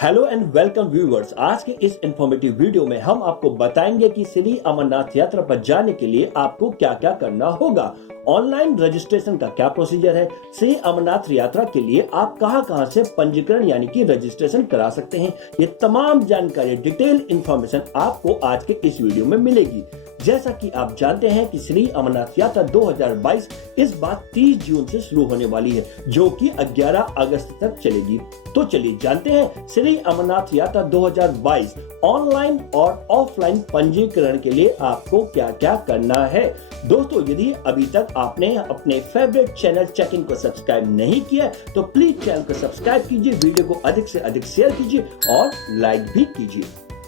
Hello and welcome viewers. आज के इस इंफॉर्मेटिव वीडियो में हम आपको बताएंगे कि श्री अमरनाथ यात्रा पर जाने के लिए आपको क्या क्या करना होगा, ऑनलाइन रजिस्ट्रेशन का क्या प्रोसीजर है, श्री अमरनाथ यात्रा के लिए आप कहां से पंजीकरण यानी कि रजिस्ट्रेशन करा सकते हैं। ये तमाम जानकारी, डिटेल इंफॉर्मेशन आपको आज के इस वीडियो में मिलेगी। जैसा कि आप जानते हैं कि श्री अमरनाथ यात्रा 2022 इस बार 30 जून से शुरू होने वाली है, जो कि 11 अगस्त तक चलेगी। तो चलिए जानते हैं श्री अमरनाथ यात्रा 2022 ऑनलाइन और ऑफलाइन पंजीकरण के लिए आपको क्या क्या करना है। दोस्तों, यदि अभी तक आपने अपने फेवरेट चैनल चेकिंग को सब्सक्राइब नहीं किया तो प्लीज चैनल को सब्सक्राइब कीजिए, वीडियो को अधिक से अधिक शेयर कीजिए और लाइक भी कीजिए।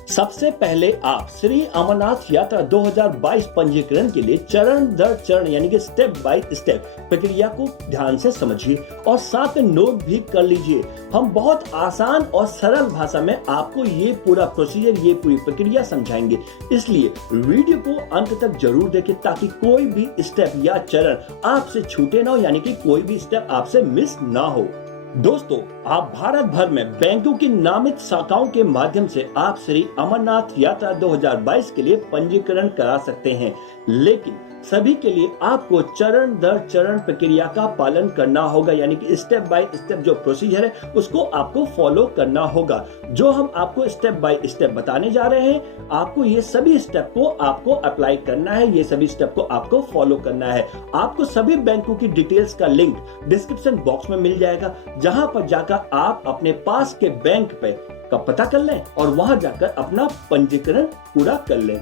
सबसे पहले आप श्री अमरनाथ यात्रा 2022 पंजीकरण के लिए चरण दर चरण यानी कि स्टेप बाय स्टेप प्रक्रिया को ध्यान से समझिए और साथ में नोट भी कर लीजिए। हम बहुत आसान और सरल भाषा में आपको ये पूरा प्रोसीजर, ये पूरी प्रक्रिया समझाएंगे, इसलिए वीडियो को अंत तक जरूर देखें ताकि कोई भी स्टेप या चरण आपसे छूटे ना हो, यानी कि कोई भी स्टेप आपसे मिस ना हो। दोस्तों, आप भारत भर में बैंकों की नामित शाखाओं के माध्यम से आप श्री अमरनाथ यात्रा 2022 के लिए पंजीकरण करा सकते हैं, लेकिन सभी के लिए आपको चरण दर चरण प्रक्रिया का पालन करना होगा, यानी कि स्टेप बाय स्टेप जो प्रोसीजर है उसको आपको फॉलो करना होगा। जो हम आपको स्टेप बाय स्टेप बताने जा रहे हैं, आपको ये सभी स्टेप को आपको अप्लाई करना है, ये सभी स्टेप को आपको फॉलो करना है। आपको सभी बैंकों की डिटेल्स का लिंक डिस्क्रिप्शन बॉक्स में मिल जाएगा, जहां पर जाकर आप अपने पास के बैंक पे का पता कर लें और वहां जाकर अपना पंजीकरण पूरा कर लें।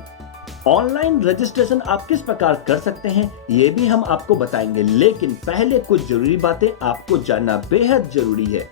ऑनलाइन रजिस्ट्रेशन आप किस प्रकार कर सकते हैं ये भी हम आपको बताएंगे, लेकिन पहले कुछ जरूरी बातें आपको जानना बेहद जरूरी है।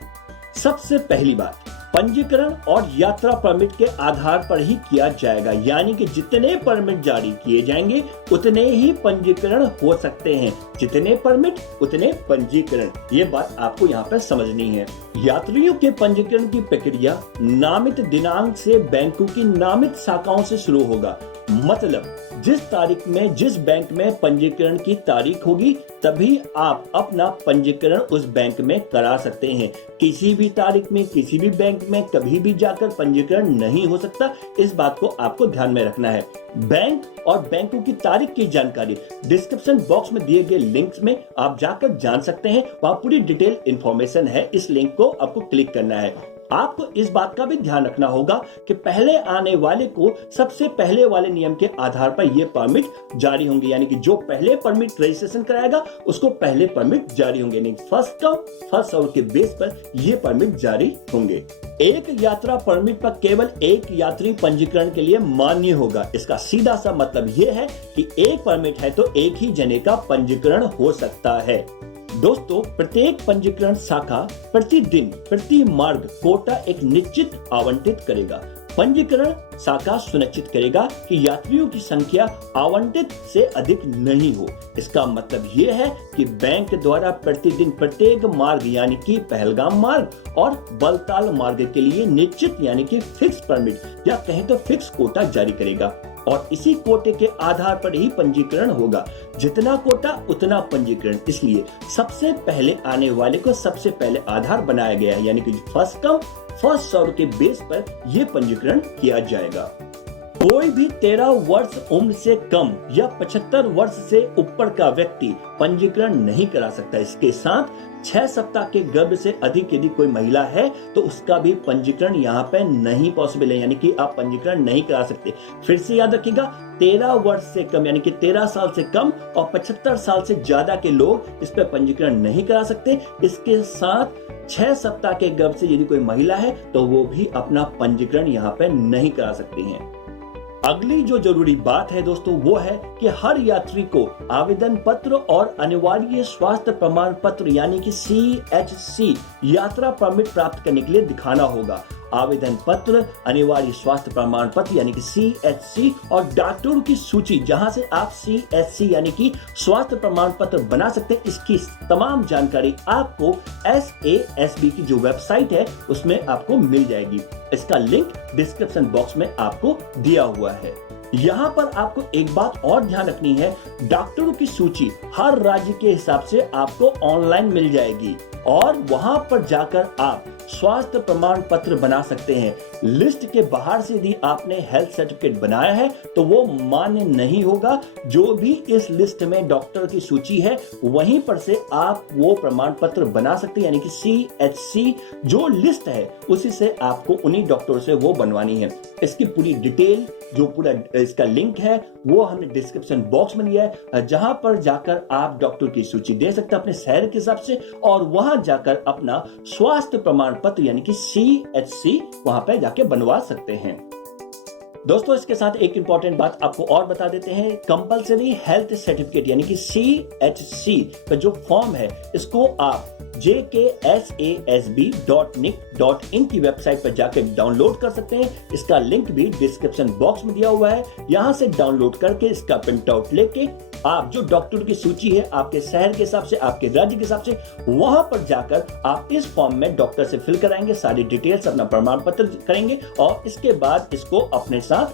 सबसे पहली बात, पंजीकरण और यात्रा परमिट के आधार पर ही किया जाएगा, यानी कि जितने परमिट जारी किए जाएंगे उतने ही पंजीकरण हो सकते हैं। जितने परमिट उतने पंजीकरण, ये बात आपको यहाँ पर समझनी है। यात्रियों के पंजीकरण की प्रक्रिया नामित दिनांक से बैंकों की नामित शाखाओं से शुरू होगा। मतलब जिस तारीख में जिस बैंक में पंजीकरण की तारीख होगी तभी आप अपना पंजीकरण उस बैंक में करा सकते हैं। किसी भी तारीख में किसी भी बैंक में कभी भी जाकर पंजीकरण नहीं हो सकता, इस बात को आपको ध्यान में रखना है। बैंक और बैंकों की तारीख की जानकारी डिस्क्रिप्शन बॉक्स में दिए गए लिंक्स में आप जाकर जान सकते हैं, वहां पूरी डिटेल इंफॉर्मेशन है। इस लिंक को आपको क्लिक करना है। आपको इस बात का भी ध्यान रखना होगा कि पहले आने वाले को सबसे पहले वाले नियम के आधार पर ये परमिट जारी होंगे, यानी कि जो पहले परमिट रजिस्ट्रेशन कराएगा उसको पहले परमिट जारी होंगे, यानी फर्स्ट कम फर्स्ट सर्व के बेस पर ये परमिट जारी होंगे। एक यात्रा परमिट पर केवल एक यात्री पंजीकरण के लिए मान्य होगा। इसका सीधा सा मतलब ये है कि एक परमिट है तो एक ही जने का पंजीकरण हो सकता है। दोस्तों, प्रत्येक पंजीकरण शाखा प्रतिदिन प्रति मार्ग कोटा एक निश्चित आवंटित करेगा। पंजीकरण शाखा सुनिश्चित करेगा कि यात्रियों की संख्या आवंटित से अधिक नहीं हो। इसका मतलब यह है कि बैंक द्वारा प्रतिदिन प्रत्येक मार्ग यानी कि पहलगाम मार्ग और बलताल मार्ग के लिए निश्चित यानी कि फिक्स परमिट या कहें तो फिक्स कोटा जारी करेगा और इसी कोटे के आधार पर ही पंजीकरण होगा। जितना कोटा उतना पंजीकरण, इसलिए सबसे पहले आने वाले को सबसे पहले आधार बनाया गया है, यानी कि फर्स्ट कम फर्स्ट सर्व के बेस पर यह पंजीकरण किया जाएगा। कोई भी 13 वर्ष उम्र से कम या 75 वर्ष से ऊपर का व्यक्ति पंजीकरण नहीं करा सकता। इसके साथ 6 सप्ताह के गर्भ से अधिक यदि कोई महिला है तो उसका भी पंजीकरण यहाँ पे नहीं पॉसिबल है, यानी कि आप पंजीकरण नहीं करा सकते। फिर से याद रखिएगा, 13 वर्ष से कम यानी कि 13 साल से कम और 75 साल से ज्यादा के लोग इस पर पंजीकरण नहीं करा सकते। इसके साथ 6 सप्ताह के गर्भ से यदि कोई महिला है तो वो भी अपना पंजीकरण यहाँ पे नहीं करा सकती है। अगली जो जरूरी बात है दोस्तों, वो है कि हर यात्री को आवेदन पत्र और अनिवार्य स्वास्थ्य प्रमाण पत्र यानी कि CHC यात्रा परमिट प्राप्त करने के लिए दिखाना होगा। आवेदन पत्र, अनिवार्य स्वास्थ्य प्रमाण पत्र यानी कि CHC और डॉक्टरों की सूची जहां से आप CHC यानी कि स्वास्थ्य प्रमाण पत्र बना सकते हैं, इसकी तमाम जानकारी आपको SASB की जो वेबसाइट है उसमें आपको मिल जाएगी। इसका लिंक डिस्क्रिप्शन बॉक्स में आपको दिया हुआ है। यहाँ पर आपको एक बात और ध्यान रखनी है, डॉक्टरों की सूची हर राज्य के हिसाब से आपको ऑनलाइन मिल जाएगी और वहां पर जाकर आप स्वास्थ्य प्रमाण पत्र बना सकते हैं। लिस्ट के बाहर से यदि आपने हेल्थ सर्टिफिकेट बनाया है तो वो मान्य नहीं होगा। जो भी इस लिस्ट में डॉक्टर की सूची है वहीं पर से आप वो प्रमाण पत्र बना सकते हैं, यानी कि CHC जो लिस्ट है उसी से आपको उन्हीं डॉक्टर से वो बनवानी है। इसकी पूरी डिटेल, जो पूरा इसका लिंक है वो हमने डिस्क्रिप्शन बॉक्स में दिया है, जहां पर जाकर आप डॉक्टर की सूची दे सकते हैं अपने शहर के हिसाब से और वहां जाकर अपना स्वास्थ्य प्रमाण पत्र यानी कि CHC वहां पे जाके बनवा सकते हैं। दोस्तों इसके साथ एक इंपॉर्टेंट बात आपको और बता देते हैं, कंपलसरी हेल्थ सर्टिफिकेट यानी कि CHC का जो फॉर्म है इसको आप jksasb.nic.in की वेबसाइट पर जाकर डाउनलोड कर सकते हैं। इसका लिंक भी डिस्क्रिप्शन बॉक्स में दिया हुआ है। यहां से डाउनलोड करके इसका प्रिंट आउट लेके आप जो डॉक्टर की सूची है आपके शहर के हिसाब से, आपके राज्य के हिसाब से, वहां पर जाकर आप इस फॉर्म में डॉक्टर से फिल कराएंगे, सारी डिटेल्स अपना प्रमाण पत्र करेंगे और इसके बाद इसको अपने साथ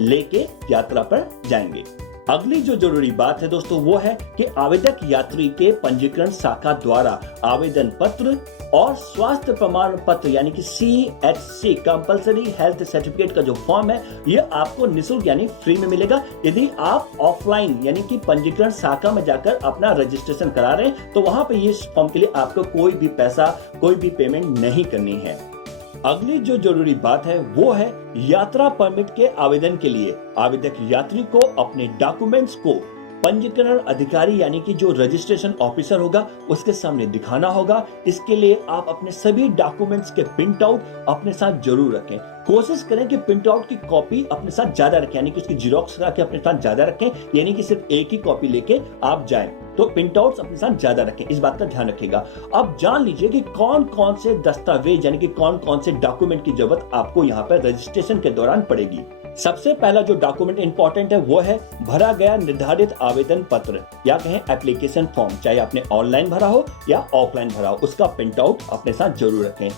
लेके यात्रा पर जाएंगे। अगली जो जरूरी बात है दोस्तों वो है कि आवेदक यात्री के पंजीकरण शाखा द्वारा आवेदन पत्र और स्वास्थ्य प्रमाण पत्र यानी कि CHC कंपलसरी हेल्थ सर्टिफिकेट का जो फॉर्म है ये आपको निःशुल्क यानी फ्री में मिलेगा। यदि आप ऑफलाइन यानी कि पंजीकरण शाखा में जाकर अपना रजिस्ट्रेशन करा रहे हैं तो वहां पर ये फॉर्म के लिए आपको कोई भी पैसा, कोई भी पेमेंट नहीं करनी है। अगली जो जरूरी बात है वो है यात्रा परमिट के आवेदन के लिए आवेदक यात्री को अपने डॉक्यूमेंट्स को पंजीकरण अधिकारी यानी कि जो रजिस्ट्रेशन ऑफिसर होगा उसके सामने दिखाना होगा। इसके लिए आप अपने सभी डॉक्यूमेंट्स के प्रिंट आउट अपने साथ जरूर रखें। कोशिश करें कि प्रिंट आउट की कॉपी अपने साथ ज्यादा रखें, यानी कि उसकी जीरोक्स करा के अपने साथ ज्यादा रखें, यानी कि सिर्फ एक ही कॉपी लेके आप जाएं तो प्रिंट आउट्स अपने साथ ज्यादा रखें, इस बात का ध्यान रखिएगा। अब जान लीजिए कि कौन कौन से दस्तावेज यानी कि कौन कौन से डॉक्यूमेंट की जरूरत आपको यहाँ पर रजिस्ट्रेशन के दौरान पड़ेगी। सबसे पहला जो डॉक्यूमेंट इंपॉर्टेंट है वो है भरा गया निर्धारित आवेदन पत्र या कहें एप्लीकेशन फॉर्म, चाहे आपने ऑनलाइन भरा हो या ऑफलाइन भरा हो, उसका प्रिंट आउट अपने साथ जरूर रखें।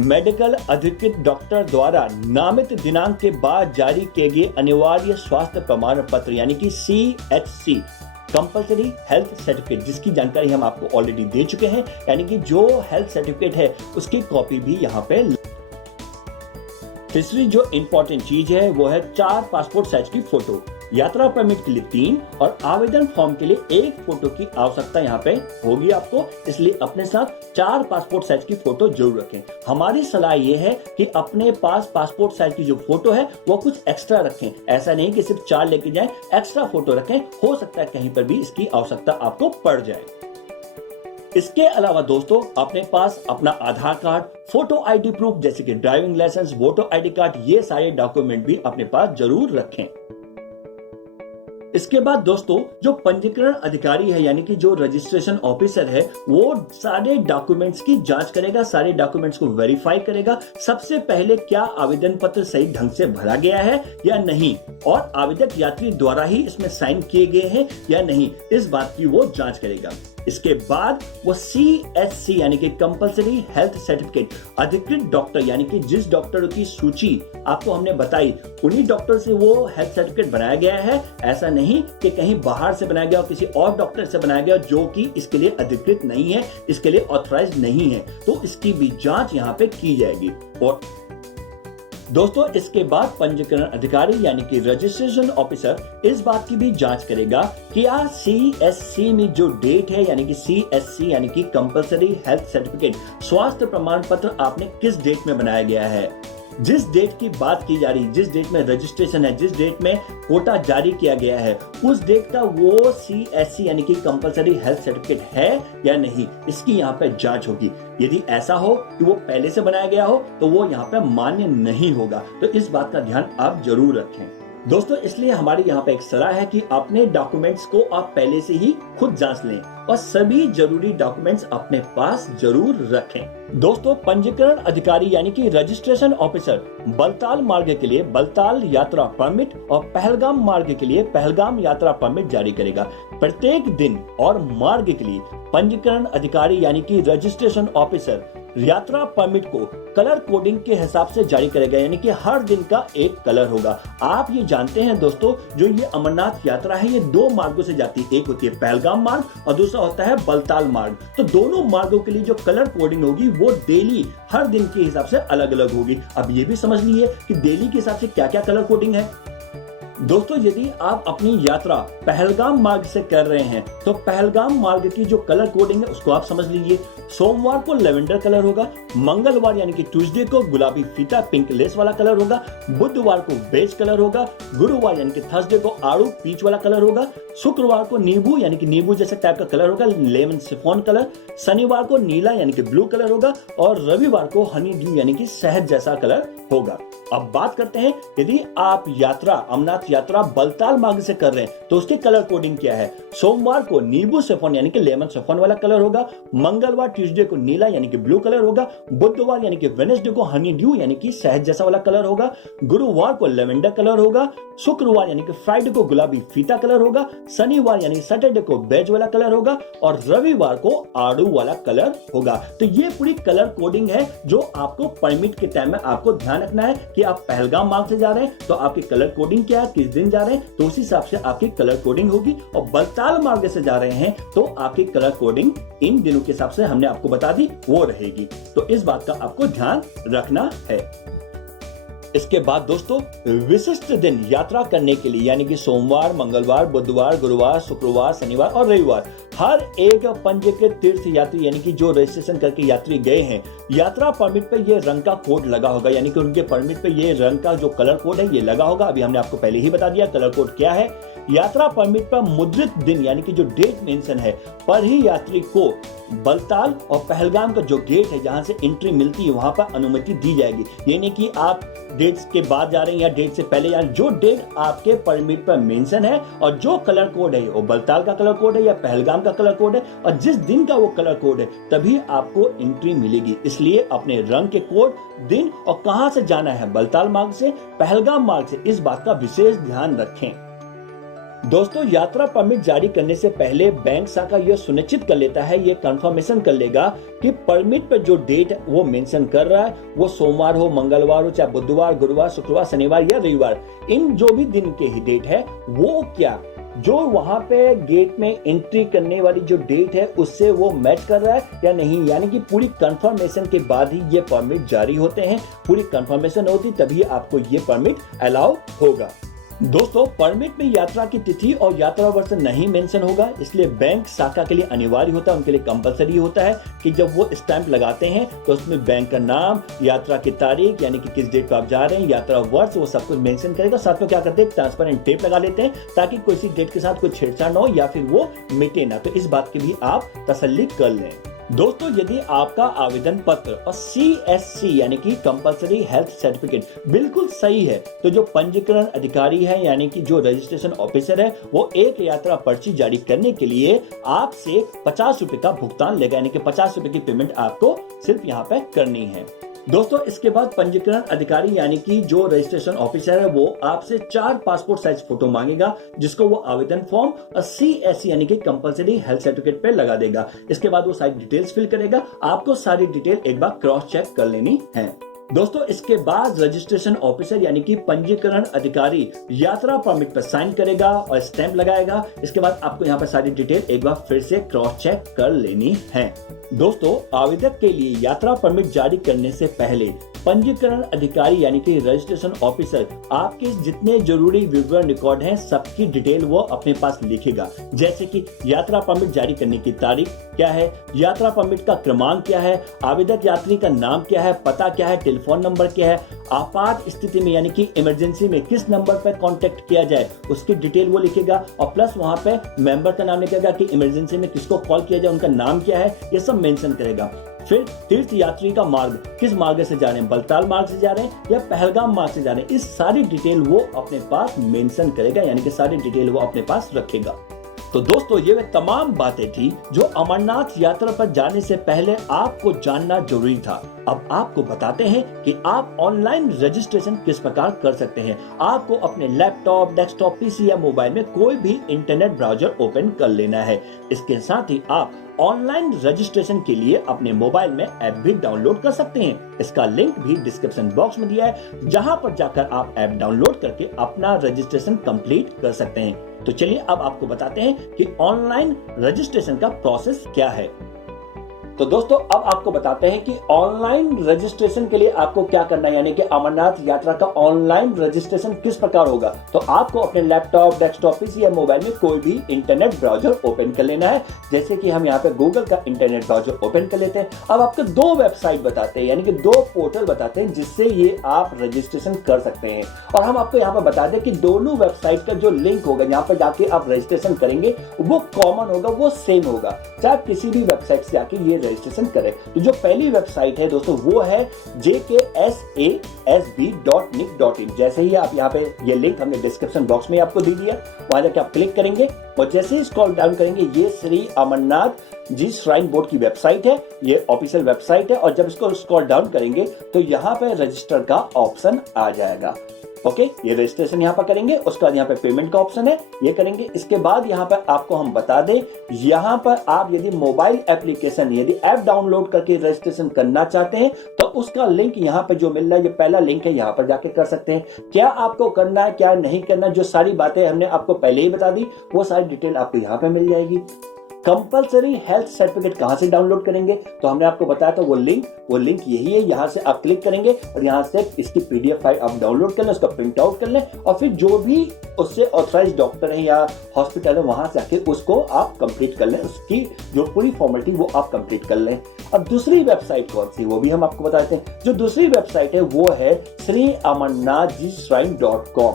मेडिकल अधिकृत डॉक्टर द्वारा नामित दिनांक के बाद जारी किए गए अनिवार्य स्वास्थ्य प्रमाण पत्र यानी कि CHC कंपलसरी हेल्थ सर्टिफिकेट, जिसकी जानकारी हम आपको ऑलरेडी दे चुके हैं, यानी कि जो हेल्थ सर्टिफिकेट है उसकी कॉपी भी यहाँ पे। तीसरी जो इंपॉर्टेंट चीज है वो है 4 पासपोर्ट साइज की फोटो। यात्रा परमिट के लिए 3 और आवेदन फॉर्म के लिए 1 फोटो की आवश्यकता यहाँ पे होगी आपको, इसलिए अपने साथ 4 पासपोर्ट साइज की फोटो जरूर रखें। हमारी सलाह ये है कि अपने पास पासपोर्ट साइज की जो फोटो है वो कुछ एक्स्ट्रा रखें, ऐसा नहीं कि सिर्फ 4 लेके जाएं, एक्स्ट्रा फोटो रखें, हो सकता है कहीं पर भी इसकी आवश्यकता आपको पड़ जाए। इसके अलावा दोस्तों अपने पास अपना Aadhaar card, photo ID proof जैसे कि driving licence, voter ID card, ये सारे डॉक्यूमेंट भी अपने पास जरूर रखें। इसके बाद दोस्तों जो पंजीकरण अधिकारी है यानी कि जो रजिस्ट्रेशन ऑफिसर है वो सारे डॉक्यूमेंट्स की जांच करेगा, सारे डॉक्यूमेंट्स को वेरीफाई करेगा। सबसे पहले क्या आवेदन पत्र सही ढंग से भरा गया है या नहीं और आवेदक यात्री द्वारा ही इसमें साइन किए गए हैं या नहीं, इस बात की वो जांच करेगा। इसके बाद वो CHC यानी कि कंपलसरी हेल्थ सर्टिफिकेट अधिकृत डॉक्टर यानी कि जिस डॉक्टर की सूची आपको हमने बताई उन्हीं डॉक्टर से वो हेल्थ सर्टिफिकेट बनाया गया है, ऐसा नहीं कि कहीं बाहर से बनाया गया और किसी और डॉक्टर से बनाया गया जो कि इसके लिए अधिकृत नहीं है, इसके लिए ऑथराइज नहीं है, तो इसकी भी जांच यहाँ पे की जाएगी। और दोस्तों इसके बाद पंजीकरण अधिकारी यानी कि रजिस्ट्रेशन ऑफिसर इस बात की भी जांच करेगा कि यार CHC में जो डेट है यानी कि CHC यानी कि कंपलसरी हेल्थ सर्टिफिकेट स्वास्थ्य प्रमाण पत्र आपने किस डेट में बनाया गया है। जिस डेट की बात की जा रही, जिस डेट में रजिस्ट्रेशन है, जिस डेट में कोटा जारी किया गया है, उस डेट का वो CHC यानी कि कंपलसरी हेल्थ सर्टिफिकेट है या नहीं, इसकी यहाँ पे जांच होगी। यदि ऐसा हो कि वो पहले से बनाया गया हो तो वो यहाँ पे मान्य नहीं होगा, तो इस बात का ध्यान आप जरूर रखें। दोस्तों इसलिए हमारी यहाँ पे एक सलाह है कि अपने डॉक्यूमेंट्स को आप पहले से ही खुद जांच लें और सभी जरूरी डॉक्यूमेंट्स अपने पास जरूर रखें। दोस्तों पंजीकरण अधिकारी यानी कि रजिस्ट्रेशन ऑफिसर बलताल मार्ग के लिए बलताल यात्रा परमिट और पहलगाम मार्ग के लिए पहलगाम यात्रा परमिट जारी करेगा। प्रत्येक दिन और मार्ग के लिए पंजीकरण अधिकारी यानी कि रजिस्ट्रेशन ऑफिसर यात्रा परमिट को कलर कोडिंग के हिसाब से जारी करेगा, यानी कि हर दिन का एक कलर होगा। आप ये जानते हैं दोस्तों, जो ये अमरनाथ यात्रा है ये दो मार्गों से जाती है, एक होती है पहलगाम मार्ग और दूसरा होता है बलताल मार्ग। तो दोनों मार्गों के लिए जो कलर कोडिंग होगी वो डेली हर दिन के हिसाब से अलग अलग होगी। अब ये भी समझ लीजिए कि डेली के हिसाब से क्या क्या कलर कोडिंग है। दोस्तों, यदि आप अपनी यात्रा पहलगाम मार्ग से कर रहे हैं तो पहलगाम मार्ग की जो कलर कोडिंग है उसको आप समझ लीजिए। सोमवार को लेवेंडर कलर होगा, मंगलवार यानी कि ट्यूसडे को गुलाबी फीता पिंक लेस वाला कलर होगा, बुधवार को बेज कलर होगा, गुरुवार यानी कि थर्सडे को आड़ू पीच वाला कलर होगा, शुक्रवार को नींबू यानी कि नींबू जैसा टाइप का कलर होगा, लेमन सिफोन कलर, शनिवार को नीला यानी कि ब्लू कलर होगा और रविवार को हनी ड्यू यानी कि शहद जैसा कलर होगा। अब बात करते हैं, यदि आप यात्रा अमरनाथ यात्रा बलताल मार्ग से कर रहे हैं तो उसकी कलर कोडिंग क्या है। सोमवार को नींबू सिफोन यानी कि लेमन सिफोन वाला कलर होगा, मंगलवार ट्यूसडे को नीला यानी कि ब्लू कलर होगा, बुधवार यानी कि वेडनेसडे को हनी ड्यू यानी कि शहद जैसा वाला कलर होगा, गुरुवार को लेवेंडर कलर होगा, शुक्रवार यानी कि फ्राइडे को गुलाबी फीता कलर होगा, शनिवार यानी सैटरडे को बेज वाला कलर होगा और रविवार को आड़ू वाला कलर होगा। तो ये पूरी कलर कोडिंग है जो आपको परमिट के टाइम में आपको ध्यान रखना है कि आप पहलगाम मार्ग से जा रहे हैं तो आपकी कलर कोडिंग क्या है, किस दिन जा रहे हैं, तो उस हिसाब से आपकी कलर कोडिंग होगी। और बलताल मार्ग से जा रहे हैं तो आपकी कलर कोडिंग इन दिनों के हिसाब से हमने आपको बता दी वो रहेगी। तो इस बात का आपको ध्यान रखना है। इसके बाद दोस्तों, विशिष्ट दिन यात्रा करने के लिए यानी कि सोमवार, मंगलवार, बुधवार, गुरुवार, शुक्रवार, शनिवार और रविवार हर एक पंजीकृत तीर्थ यात्री यानी कि जो रजिस्ट्रेशन करके यात्री गए हैं, यात्रा परमिट पे ये रंग का कोड लगा होगा, यानी कि उनके परमिट पे ये रंग का जो कलर कोड है ये लगा होगा। अभी हमने आपको पहले ही बता दिया कलर कोड क्या है। यात्रा परमिट पर मुद्रित दिन यानी कि जो डेट मेंशन है पर ही यात्री को बलताल और पहलगाम का जो गेट है जहां से एंट्री मिलती है वहां पर अनुमति दी जाएगी। यानी कि आप डेट्स के बाद जा रहे हैं या डेट से पहले, या जो डेट आपके परमिट पर मेंशन है और जो कलर कोड है वो बलताल का कलर कोड है या पहलगाम का कलर कोड है और जिस दिन का वो कलर कोड है तभी आपको एंट्री मिलेगी। इसलिए अपने रंग के कोड, दिन और कहां से जाना है, बलताल मार्ग से, पहलगाम मार्ग से, इस बात का विशेष ध्यान रखें। दोस्तों, यात्रा परमिट जारी करने से पहले बैंक शाखा यह सुनिश्चित कर लेता है, ये कंफर्मेशन कर लेगा कि परमिट पर जो डेट है वो मेंशन कर रहा है वो सोमवार हो, मंगलवार हो, चाहे बुधवार, गुरुवार, शुक्रवार, शनिवार या रविवार, इन जो भी दिन के ही डेट है वो क्या जो वहां पे गेट में एंट्री करने वाली जो डेट है उससे वो मैच कर रहा है या नहीं। यानी कि पूरी कंफर्मेशन के बाद ही ये परमिट जारी होते हैं। पूरी कंफर्मेशन होती तभी आपको ये परमिट अलाउ होगा। दोस्तों, परमिट में यात्रा की तिथि और यात्रा वर्ष नहीं मेंशन होगा, इसलिए बैंक शाखा के लिए अनिवार्य होता है, उनके लिए कंपलसरी होता है कि जब वो स्टैंप लगाते हैं तो उसमें बैंक का नाम, यात्रा की तारीख यानी कि किस डेट पर आप जा रहे हैं, यात्रा वर्ष, वो सब कुछ मेंशन करेगा। साथ में क्या करते हैं, ट्रांसपेरेंट टेप लगा लेते हैं ताकि कोई सी डेट के साथ कोई छेड़छाड़ न हो या फिर वो मिटे ना। तो इस बात की भी आप तसल्ली कर लें। दोस्तों, यदि आपका आवेदन पत्र और CSC यानी कि कंपलसरी हेल्थ सर्टिफिकेट बिल्कुल सही है तो जो पंजीकरण अधिकारी है यानी कि जो रजिस्ट्रेशन ऑफिसर है वो एक यात्रा पर्ची जारी करने के लिए आपसे 50 रुपए का भुगतान लेगा, यानी कि 50 रुपए की पेमेंट आपको सिर्फ यहाँ पे करनी है। दोस्तों, इसके बाद पंजीकरण अधिकारी यानी कि जो रजिस्ट्रेशन ऑफिसर है वो आपसे 4 पासपोर्ट साइज फोटो मांगेगा जिसको वो आवेदन फॉर्म और CSC यानी कि कंपलसरी हेल्थ सर्टिफिकेट पे लगा देगा। इसके बाद वो सारी डिटेल्स फिल करेगा। आपको सारी डिटेल एक बार क्रॉस चेक कर लेनी है। दोस्तों, इसके बाद रजिस्ट्रेशन ऑफिसर यानी कि पंजीकरण अधिकारी यात्रा परमिट पर साइन करेगा और स्टैंप लगाएगा। इसके बाद आपको यहाँ पर सारी डिटेल एक बार फिर से क्रॉस चेक कर लेनी है। दोस्तों, आवेदक के लिए यात्रा परमिट जारी करने से पहले पंजीकरण अधिकारी यानी कि रजिस्ट्रेशन ऑफिसर आपके जितने जरूरी विवरण रिकॉर्ड हैं सबकी डिटेल वो अपने पास लिखेगा, जैसे कि यात्रा परमिट जारी करने की तारीख क्या है, यात्रा परमिट का क्रमांक क्या है, आवेदक यात्री का नाम क्या है, पता क्या है, टेलीफोन नंबर क्या है, आपात स्थिति में यानी कि इमरजेंसी में किस नंबर पर कांटेक्ट किया जाए उसकी डिटेल वो लिखेगा और प्लस वहां पे मेंबर का नाम लिखेगा कि इमरजेंसी में किसको कॉल किया जाए, उनका नाम क्या है, ये सब मेंशन करेगा। फिर तीर्थ यात्री का मार्ग, किस मार्ग से जा रहे हैं, बलताल मार्ग से जा रहे हैं या पहलगाम मार्ग से जा रहे हैं, इस सारी डिटेल वो अपने पास मेंशन करेगा, यानी कि सारी डिटेल वो अपने पास रखेगा। तो दोस्तों, ये वे तमाम बातें थी जो अमरनाथ यात्रा पर जाने से पहले आपको जानना जरूरी था। अब आपको बताते हैं कि आप ऑनलाइन रजिस्ट्रेशन किस प्रकार कर सकते हैं। आपको अपने लैपटॉप, डेस्कटॉप, पीसी या मोबाइल में कोई भी इंटरनेट ब्राउजर ओपन कर लेना है। इसके साथ ही आप ऑनलाइन रजिस्ट्रेशन के लिए अपने मोबाइल में ऐप भी डाउनलोड कर सकते हैं। इसका लिंक भी डिस्क्रिप्शन बॉक्स में दिया है, जहां पर जाकर आप ऐप डाउनलोड करके अपना रजिस्ट्रेशन कंप्लीट कर सकते हैं। तो चलिए अब आपको बताते हैं कि ऑनलाइन रजिस्ट्रेशन का प्रोसेस क्या है। तो दोस्तों अब आपको बताते हैं कि ऑनलाइन रजिस्ट्रेशन के लिए आपको क्या करना है, यानी कि अमरनाथ यात्रा का ऑनलाइन रजिस्ट्रेशन किस प्रकार होगा। तो आपको अपने लैपटॉप, डेस्कटॉप, पीसी या मोबाइल में कोई भी इंटरनेट ब्राउजर ओपन कर लेना है। जैसे कि हम यहाँ पे गूगल का इंटरनेट ब्राउजर ओपन कर लेते हैं। अब आपको 2 वेबसाइट बताते हैं, यानी कि 2 पोर्टल बताते हैं जिससे ये आप रजिस्ट्रेशन कर सकते हैं। और हम आपको यहाँ पर बता दें कि दोनों वेबसाइट का जो लिंक होगा, यहाँ पर जाके आप रजिस्ट्रेशन करेंगे, वो कॉमन होगा, वो सेम होगा, चाहे किसी भी वेबसाइट से जाके ये रजिस्ट्रेशन करें। तो जो पहली वेबसाइट है दोस्तों वो है jksasb.nic.in। जैसे ही आप यहाँ पे ये लिंक हमने डिस्क्रिप्शन बॉक्स में आपको दे दिया, वहां जाके आप क्लिक करेंगे और जैसे ही स्क्रॉल डाउन करेंगे, ये श्री अमरनाथ जी श्राइन बोर्ड की वेबसाइट है, ये ऑफिशियल वेबसाइट है। और जब इसको स्क्रॉल डाउन करेंगे तो यहाँ पे रजिस्टर का ऑप्शन आ जाएगा। ओके, ये रजिस्ट्रेशन यहाँ पर करेंगे, उसके बाद यहाँ पे पेमेंट का ऑप्शन है, ये करेंगे। इसके बाद यहाँ पर आपको हम बता दें, यहाँ पर आप यदि मोबाइल एप्लीकेशन, यदि ऐप डाउनलोड करके रजिस्ट्रेशन करना चाहते हैं तो उसका लिंक यहाँ पे जो मिल रहा है, ये पहला लिंक है, यहाँ पर जाके कर सकते हैं। क्या आपको करना है, क्या नहीं करना, जो सारी बातें हमने आपको पहले ही बता दी, वो सारी डिटेल आपको यहाँ पे मिल जाएगी। कंपलसरी हेल्थ सर्टिफिकेट कहां से डाउनलोड करेंगे, तो हमने आपको बताया था वो लिंक यही है। यहां से आप क्लिक करेंगे और यहां से इसकी पीडीएफ फाइल आप डाउनलोड कर लें, उसका प्रिंट आउट कर लें और फिर जो भी उससे ऑथराइज्ड डॉक्टर है या हॉस्पिटल है वहां से आके उसको आप कंप्लीट कर लें, उसकी जो पूरी फॉर्मेलिटी वो आप कंप्लीट कर लें। अब दूसरी वेबसाइट कौन सी, वो भी हम आपको बताते हैं। जो दूसरी वेबसाइट है वो है sriamarnathjshrine.com।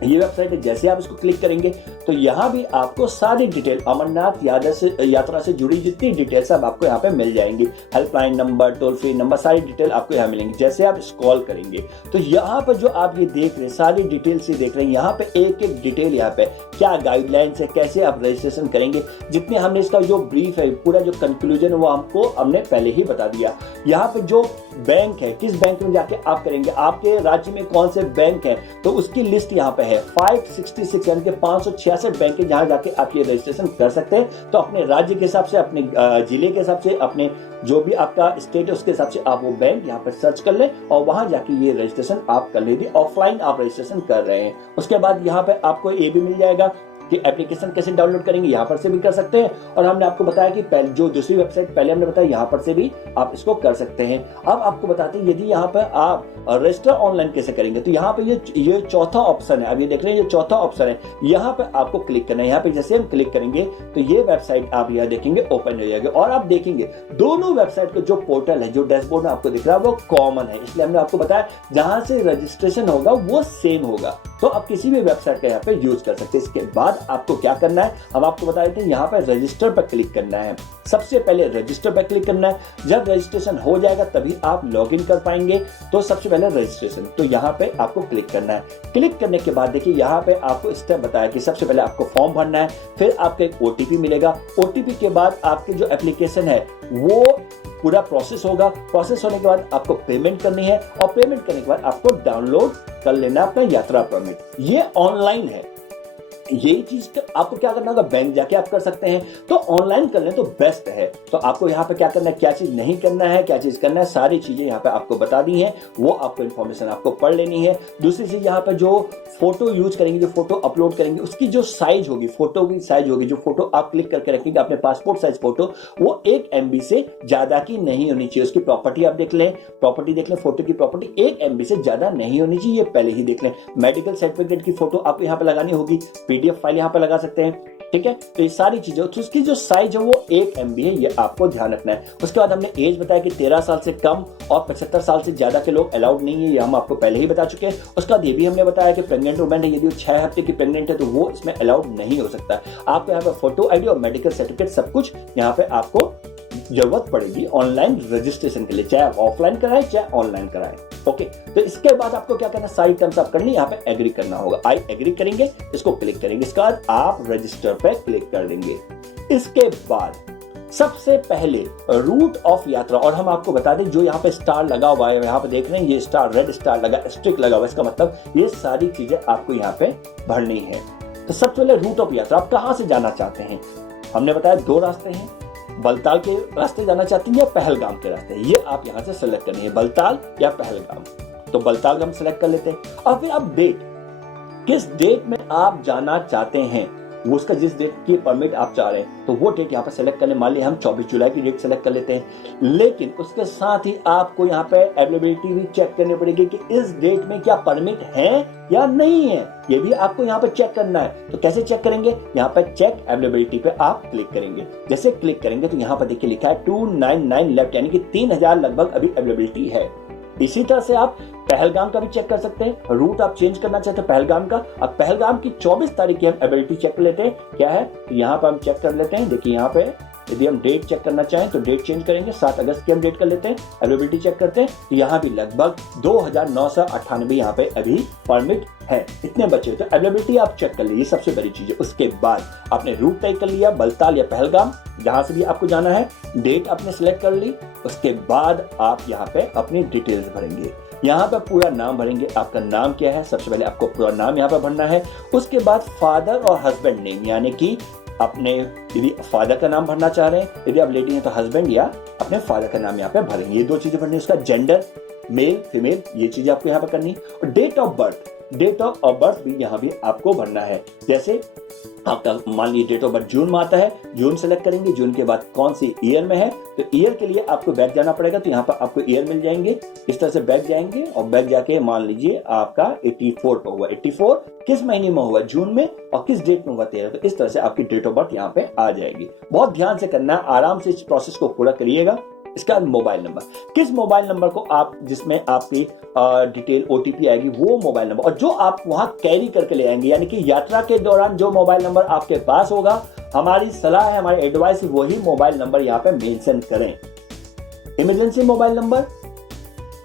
ये वेबसाइट है, जैसे आप इसको क्लिक करेंगे तो यहाँ भी आपको सारी डिटेल अमरनाथ यात्रा से जुड़ी जितनी डिटेल सब आपको यहाँ पे मिल जाएंगी। Helpline number, toll free number, सारी डिटेल आपको यहाँ मिलेंगी। जैसे आप स्क्रॉल करेंगे तो यहाँ पर जो आप ये देख रहे हैं, सारी डिटेल से देख रहे हैं, यहाँ पे एक एक डिटेल, यहाँ पे क्या गाइडलाइंस है, कैसे आप रजिस्ट्रेशन करेंगे, जितने हमने इसका जो ब्रीफ है, पूरा जो कंक्लूजन है वो हमने पहले ही बता दिया। यहाँ पे जो बैंक है, किस बैंक में जाके आप करेंगे, आपके राज्य में कौन से बैंक है, तो उसकी लिस्ट यहाँ पे है 566, यानी कि 566 बैंक है जहां जाके आप ये रजिस्ट्रेशन कर सकते हैं। तो अपने राज्य के हिसाब से, अपने जिले के हिसाब से, अपने जो भी आपका स्टेट है उसके हिसाब से आप वो बैंक यहाँ पर सर्च कर लें और वहां जाके ये रजिस्ट्रेशन आप कर लीजिए। ऑफलाइन आप रजिस्ट्रेशन कर रहे हैं, उसके बाद यहाँ पे आपको ये भी मिल जाएगा कि एप्लीकेशन कैसे डाउनलोड करेंगे, यहाँ पर से भी कर सकते हैं। और हमने आपको बताया कि पहले जो दूसरी वेबसाइट पहले हमने बताया, यहाँ पर से भी आप इसको कर सकते हैं। अब आपको बताते हैं यदि यहाँ पर आप रजिस्टर ऑनलाइन कैसे करेंगे, तो यहाँ पे ये चौथा ऑप्शन है। अब ये देख रहे हैं, ये चौथा ऑप्शन है, यहाँ पे आपको क्लिक करना है। यहाँ पे जैसे हम क्लिक करेंगे तो ये वेबसाइट आप यहाँ देखेंगे ओपन हो जाएगी और आप देखेंगे दोनों वेबसाइट का जो पोर्टल है, जो डैशबोर्ड में आपको दिख रहा है वो कॉमन है। इसलिए हमने आपको बताया जहां से रजिस्ट्रेशन होगा वो सेम होगा, तो आप किसी भी वेबसाइट का यहाँ पे यूज कर सकते हैं। इसके बाद आपको क्या करना है, हम आपको बता देते हैं। यहाँ पे रजिस्टर पर क्लिक करना है, सबसे पहले रजिस्टर पर क्लिक करना है। जब रजिस्ट्रेशन हो जाएगा तभी आप लॉगिन कर पाएंगे। तो सबसे पहले रजिस्ट्रेशन, तो यहाँ पे आपको क्लिक करना है। क्लिक करने के बाद देखिए यहाँ पे आपको स्टेप बताया कि सबसे पहले आपको फॉर्म भरना है, फिर आपको एक ओटीपी मिलेगा। ओटीपी के बाद आपकी जो एप्लीकेशन है वो पूरा प्रोसेस होगा। प्रोसेस होने के बाद आपको पेमेंट करनी है और पेमेंट करने के बाद आपको डाउनलोड कर लेना अपना यात्रा परमिट। ये ऑनलाइन है, यही चीज आपको क्या करना होगा, बैंक जाके आप कर सकते हैं। तो ऑनलाइन कर लें तो बेस्ट है। तो आपको यहाँ पे क्या करना है, क्या चीज नहीं करना है, क्या चीज करना है, सारी चीजें यहाँ पे आपको बता दी हैं, वो आपको इन्फॉर्मेशन आपको पढ़ लेनी है। दूसरी चीज यहाँ पे जो फोटो यूज करेंगे, जो फोटो अपलोड करेंगे, उसकी जो साइज होगी, फोटो की साइज होगी, जो फोटो आप क्लिक करके रखेंगे अपने पासपोर्ट साइज फोटो, वो 1 MB से ज्यादा की नहीं होनी चाहिए। उसकी प्रॉपर्टी आप देख लें, फोटो की प्रॉपर्टी 1 MB से ज्यादा नहीं होनी चाहिए, पहले ही देख लें। मेडिकल सर्टिफिकेट की फोटो आपको यहाँ पे लगानी होगी, पीडीएफ फाइल यहाँ पे लगा सकते हैं, ठीक है। तो ये सारी चीजें, तो उसकी जो साइज है वो 1 MB है, ये आपको ध्यान रखना है। उसके बाद हमने एज बताया कि 13 साल से कम और 75 साल से ज्यादा के लोग अलाउड नहीं है, ये हम आपको पहले ही बता चुके हैं। उसके बाद ये भी हमने बताया कि प्रेग्नेंट वुमेन है, यदि 6 हफ्ते की प्रेग्नेंट है तो वो इसमें अलाउड नहीं हो सकता। आपको यहाँ पे फोटो आईडी और मेडिकल सर्टिफिकेट सब कुछ यहाँ पे आपको जरूरत पड़ेगी ऑनलाइन रजिस्ट्रेशन के लिए, चाहे आप ऑफलाइन कराएं चाहे ऑनलाइन कराएं। ओके, तो इसके बाद आपको क्या करना है, सारी टर्म्स आप करनी, यहाँ पे एग्री करना होगा। आई एग्री करेंगे, इसको क्लिक करेंगे, इसके बाद आप रजिस्टर पे क्लिक कर देंगे। इसके बाद सबसे पहले रूट ऑफ यात्रा, और हम आपको बता दें जो यहाँ पे स्टार लगा हुआ है, यहाँ पे देख रहे हैं ये स्टार, रेड स्टार लगा, स्ट्रिक लगा हुआ है, इसका मतलब ये सारी चीजें आपको यहाँ पे भरनी है। तो सबसे पहले रूट ऑफ यात्रा, आप कहाँ से जाना चाहते हैं। हमने बताया 2 रास्ते हैं, बलताल के रास्ते जाना चाहते हैं या पहलगाम के रास्ते, ये आप यहाँ से सेलेक्ट करनी है, बलताल या पहलगाम। तो बलताल हम सेलेक्ट कर लेते हैं। और फिर आप डेट, किस डेट में आप जाना चाहते हैं, वो उसका जिस डेट की परमिट आप चाह रहे हैं तो वो डेट यहाँ पर सेलेक्ट करने, मान लिया हम 24 जुलाई की डेट सेलेक्ट कर लेते हैं। लेकिन उसके साथ ही आपको यहाँ पे अवेलेबिलिटी भी चेक करनी पड़ेगी कि इस डेट में क्या परमिट है या नहीं है, ये भी आपको यहाँ पे चेक करना है। तो कैसे चेक करेंगे, यहाँ पे चेक अवेलेबिलिटी पे आप क्लिक करेंगे। जैसे क्लिक करेंगे तो यहाँ पर देखिए लिखा है 299 लेफ्ट, यानी कि 3000 लगभग अभी अवेलेबिलिटी है। इसी तरह से आप पहलगाम का भी चेक कर सकते हैं, रूट आप चेंज करना चाहते हैं पहलगाम का। अब पहलगाम की 24 तारीख की हम अवेलेबिलिटी चेक कर लेते हैं, क्या है यहाँ पर हम चेक कर लेते हैं। देखिए यहाँ पे यदि हम डेट चेक करना चाहें तो डेट चेंज करेंगे, 7 अगस्त की हम डेट कर लेते हैं, अवेलेबिलिटी चेक करते हैं तो यहाँ भी लगभग 2998 यहाँ पे अभी परमिट है, इतने बचे। तो अवेलेबिलिटी आप चेक कर लीजिए, सबसे बड़ी चीज है। उसके बाद आपने रूट तय कर लिया, बलताल या पहलगाम, जहां से भी आपको जाना है, डेट आपने सिलेक्ट कर ली। उसके बाद आप यहाँ पे अपनी डिटेल्स भरेंगे, यहाँ पे पूरा नाम भरेंगे, आपका नाम क्या है, सबसे पहले आपको पूरा नाम यहाँ पे भरना है। उसके बाद फादर और हस्बैंड नेम, यानी कि अपने यदि फादर का नाम भरना चाह रहे हैं, यदि आप लेडी हैं तो हस्बैंड या अपने फादर का नाम यहाँ पे भरेंगे, ये 2 चीजें भरनी है। उसका जेंडर, मेल फीमेल, ये चीजें आपको यहाँ पे करनी। और date of birth, date of birth भी यहाँ भी आपको भरना है। जैसे आपका मान लीजिए डेट ऑफ बर्थ जून में आता है, जून सेलेक्ट करेंगे, जून के बाद कौन सी ईयर में है, तो ईयर के लिए आपको बैक जाना पड़ेगा, तो यहाँ पर आपको ईयर मिल जाएंगे। इस तरह से बैक जाएंगे और बैक जाके मान लीजिए आपका 84 पर हुआ, 84 किस महीने में हुआ, जून में, और किस डेट में हुआ 13, तो इस तरह से आपकी डेट ऑफ बर्थ यहाँ पे आ जाएगी। बहुत ध्यान से करना है, आराम से इस प्रोसेस को पूरा करिएगा। इसका मोबाइल नंबर, किस मोबाइल नंबर को आप, जिसमें आपकी डिटेल ओटीपी आएगी, वो मोबाइल नंबर, और जो आप वहां कैरी करके ले आएंगे, यानी कि यात्रा के दौरान जो मोबाइल नंबर आपके पास होगा, हमारी सलाह है, हमारी एडवाइस, वही मोबाइल नंबर यहाँ पे मेंशन करें। इमरजेंसी मोबाइल नंबर,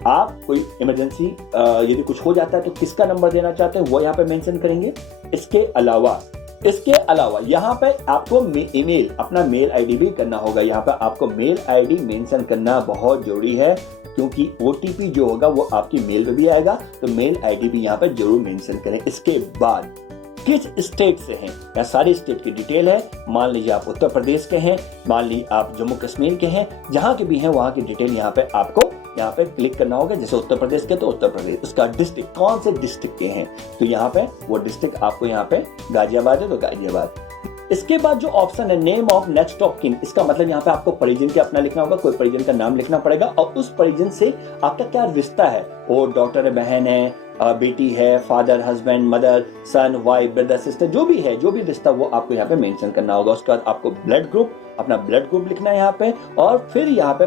आप कोई इमरजेंसी यदि कुछ हो जाता है तो किसका नंबर देना चाहते हैं वो यहाँ पे मेंशन करेंगे। इसके अलावा यहाँ पे आपको ईमेल, अपना मेल आईडी भी करना होगा। यहाँ पे आपको मेल आईडी मेंशन करना बहुत जरूरी है, क्योंकि ओटीपी जो होगा वो आपकी मेल पे भी आएगा, तो मेल आईडी भी यहाँ पे जरूर मेंशन करें। इसके बाद किस स्टेट से हैं, या सारी स्टेट की डिटेल है। मान लीजिए आप उत्तर प्रदेश के हैं, मान लीजिए आप जम्मू कश्मीर के हैं, जहां के भी हैं वहां की डिटेल यहाँ पे आपको यहाँ पे क्लिक करना होगा। जैसे उत्तर प्रदेश के तो उत्तर प्रदेश, उसका डिस्ट्रिक्ट, कौन से डिस्ट्रिक्ट के हैं, तो यहाँ पे वो डिस्ट्रिक्ट आपको यहाँ पे गाजियाबाद है तो गाजियाबाद। इसके बाद जो ऑप्शन है name of next of kin, इसका मतलब यहाँ पे आपको परिजन के अपना लिखना होगा, कोई परिजन का नाम लिखना पड़ेगा, और उस परिजन से आपका क्या रिश्ता है, वो डॉटर है, बहन है, बेटी है, फादर, हस्बैंड, मदर, सन, वाइफ, ब्रदर, सिस्टर, जो भी है, जो भी रिश्ता, वो आपको यहाँ पे मेंशन करना होगा। उसके बाद आपको ब्लड ग्रुप, अपना ब्लड ग्रुप लिखना है यहाँ पे, और फिर यहाँ पे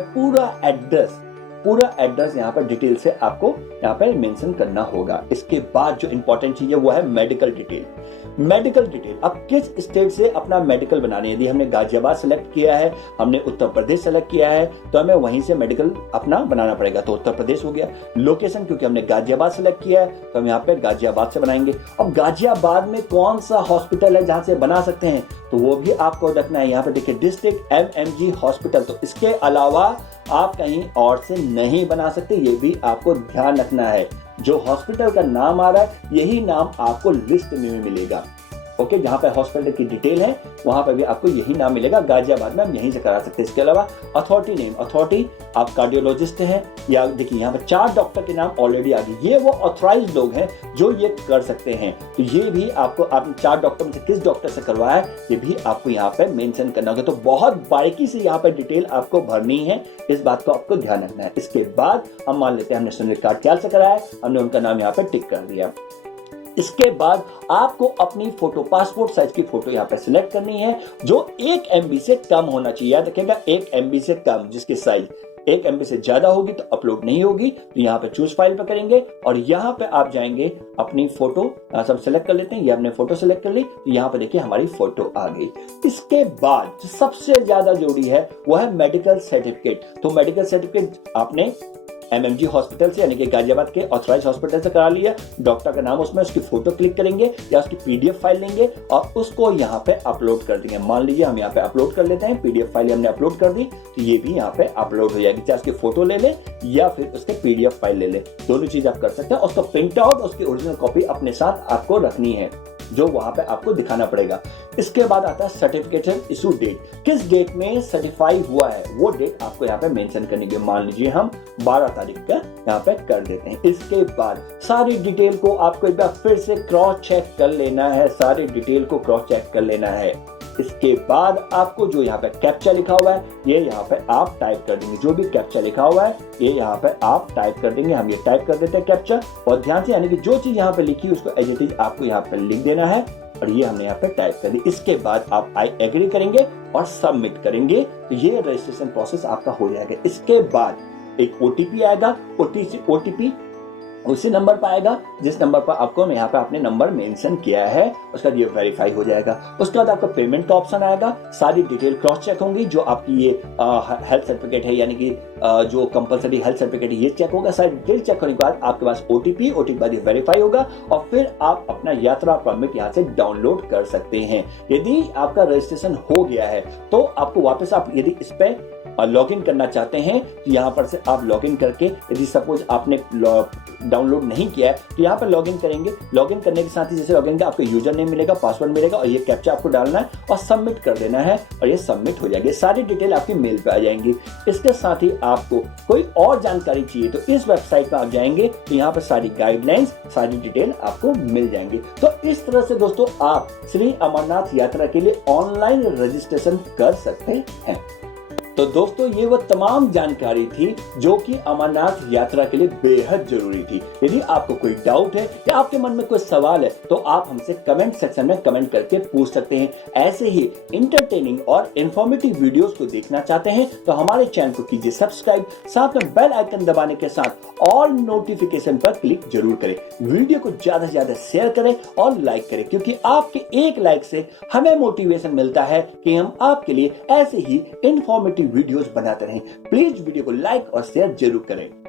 पूरा एड्रेस यहाँ पर डिटेल से आपको यहाँ पे मेंशन करना होगा। इसके बाद जो इंपॉर्टेंट चीज है वो है मेडिकल डिटेल। अब किस स्टेट से अपना मेडिकल बनाने, यदि हमने गाजियाबाद सेलेक्ट किया है, हमने उत्तर प्रदेश सेलेक्ट किया है, तो हमें वहीं से मेडिकल अपना बनाना पड़ेगा, तो उत्तर प्रदेश हो गया। लोकेशन, क्योंकि हमने गाजियाबाद सेलेक्ट किया है तो हम यहाँ पे गाजियाबाद से बनाएंगे। अब गाजियाबाद में कौन सा हॉस्पिटल है जहां से बना सकते हैं, तो वो भी आपको रखना है। यहाँ पे देखिए डिस्ट्रिक्ट एमएमजी हॉस्पिटल, तो इसके अलावा आप कहीं और से नहीं बना सकते, ये भी आपको ध्यान रखना है। जो हॉस्पिटल का नाम आ रहा है यही नाम आपको लिस्ट में मिलेगा। ओके, जहां पे हॉस्पिटल की डिटेल है वहां पे भी आपको यही नाम मिलेगा। गाजियाबाद में हम यहीं से करा सकते हैं। इसके अलावा अथॉरिटी नेम, अथॉरिटी आप कार्डियोलॉजिस्ट हैं, या देखिए यहाँ पे 4 डॉक्टर के नाम ऑलरेडी आ गए, ये वो ऑथराइज्ड लोग हैं जो ये कर सकते हैं। तो ये भी आपको, आपने 4 डॉक्टर में से किस डॉक्टर से करवाया है ये भी आपको यहाँ पे मेंशन करना होगा। तो बहुत बारीकी से यहाँ पे डिटेल आपको भरनी है, इस बात को आपको ध्यान रखना है। इसके बाद हम मान लेते हैं हमने नेशनल कार्ड क्या से कराया, हमने उनका नाम यहाँ पे टिक कर दिया। इसके बाद आपको अपनी फोटो, पासपोर्ट साइज की फोटो यहाँ पे सिलेक्ट करनी है, जो 1 MB से कम होना चाहिए। याद रखिएगा 1 MB से कम, जिसकी साइज 1 MB से ज्यादा होगी तो अपलोड नहीं होगी। तो यहाँ पे चूज फाइल पे करेंगे और यहाँ पे आप जाएंगे, अपनी फोटो सब सिलेक्ट कर लेते हैं। ये हमने फोटो सिलेक्ट कर ली, तो यहाँ पे देखिए हमारी फोटो आ गई। इसके बाद जो सबसे ज्यादा जरूरी है वो है मेडिकल सर्टिफिकेट। तो मेडिकल सर्टिफिकेट आपने MMG हॉस्पिटल से, यानी कि गाजियाबाद के ऑथराइज हॉस्पिटल से करा लिया। डॉक्टर का नाम उसमें, उसकी फोटो क्लिक करेंगे या उसकी PDF फाइल लेंगे और उसको यहाँ पे अपलोड कर देंगे। मान लीजिए हम यहाँ पे अपलोड कर लेते हैं, PDF फाइल हमने अपलोड कर दी तो ये भी यहाँ पे अपलोड हो जाएगी। चाहे उसकी फोटो ले ले या फिर उसके PDF फाइल ले ले, दोनों चीज आप कर सकते हैं। उसका प्रिंट आउट, उसकी ओरिजिनल कॉपी अपने साथ आपको रखनी है, जो वहां पे आपको दिखाना पड़ेगा। इसके बाद आता है सर्टिफिकेशन इशू डेट, किस डेट में सर्टिफाई हुआ है वो डेट आपको यहाँ पे मेंशन करनी है। मान लीजिए हम 12 तारीख का यहाँ पे कर देते हैं। इसके बाद सारी डिटेल को आपको एक बार फिर से क्रॉस चेक कर लेना है, सारी डिटेल को क्रॉस चेक कर लेना है। इसके बाद आपको जो यहाँ पे कैप्चा लिखा हुआ है ये यहाँ पे आप टाइप कर देंगे, जो भी कैप्चा लिखा हुआ है ये यहाँ पे आप टाइप कर देंगे। हम ये टाइप कर देते हैं कैप्चा, और ध्यान से, यानी कि जो चीज यहाँ पे लिखी है उसको एज इट इज आपको यहाँ पे लिख देना है, और ये हमने यहाँ पे टाइप कर दी। इसके बाद आप आई एग्री करेंगे और सबमिट करेंगे तो ये रजिस्ट्रेशन प्रोसेस आपका हो जाएगा। इसके बाद एक OTP आएगा, OTP उसी नंबर पर आएगा जिस नंबर पर आपको यहाँ पे आपने नंबर मेंशन किया है, उसका ये वेरीफाई हो जाएगा। उसके बाद आपका पेमेंट का ऑप्शन आएगा, सारी डिटेल क्रॉस चेक होंगी, जो आपकी ये हेल्थ सर्टिफिकेट है, यानी कि जो कंपलसरी हेल्थ सर्टिफिकेट है ये चेक होगा। सारी डिटेल चेक होने के बाद आपके पास OTP बाद ये वेरीफाई होगा और फिर आप अपना यात्रा परमिट यहाँ से डाउनलोड कर सकते हैं। यदि आपका रजिस्ट्रेशन हो गया है तो आपको वापस आप यदि इस पे लॉग इन करना चाहते हैं तो यहाँ पर से आप लॉग इन करके, यदि सपोज आपने डाउनलोड नहीं किया है तो यहाँ पर लॉग इन करेंगे। लॉग इन करने के साथ ही जैसे लॉग इन आपको यूजर नेम मिलेगा, पासवर्ड मिलेगा और ये कैप्चा आपको डालना है और सबमिट कर देना है और ये सबमिट हो जाएगी। सारी डिटेल आपकी मेल पे आ जाएंगी। इसके साथ ही आपको कोई और जानकारी चाहिए तो इस वेबसाइट पर आप जाएंगे तो यहाँ पर सारी गाइडलाइंस, सारी डिटेल आपको मिल जाएंगी। तो इस तरह से दोस्तों आप श्री अमरनाथ यात्रा के लिए ऑनलाइन रजिस्ट्रेशन कर सकते हैं। तो दोस्तों ये वो तमाम जानकारी थी जो कि अमरनाथ यात्रा के लिए बेहद जरूरी थी। यदि आपको कोई डाउट है या आपके मन में कोई सवाल है तो आप हमसे कमेंट सेक्शन में कमेंट करके पूछ सकते हैं। ऐसे ही इंटरटेनिंग और इंफॉर्मेटिव वीडियोस को देखना चाहते हैं तो हमारे चैनल को कीजिए सब्सक्राइब, साथ में बेल आइकन दबाने के साथ ऑल नोटिफिकेशन पर क्लिक जरूर करें। वीडियो को ज्यादा से ज्यादा शेयर करें और लाइक करें, क्योंकि आपके एक लाइक से हमें मोटिवेशन मिलता है कि हम आपके लिए ऐसे ही इंफॉर्मेटिव वीडियोस बनाते रहें। प्लीज वीडियो को लाइक और शेयर जरूर करें।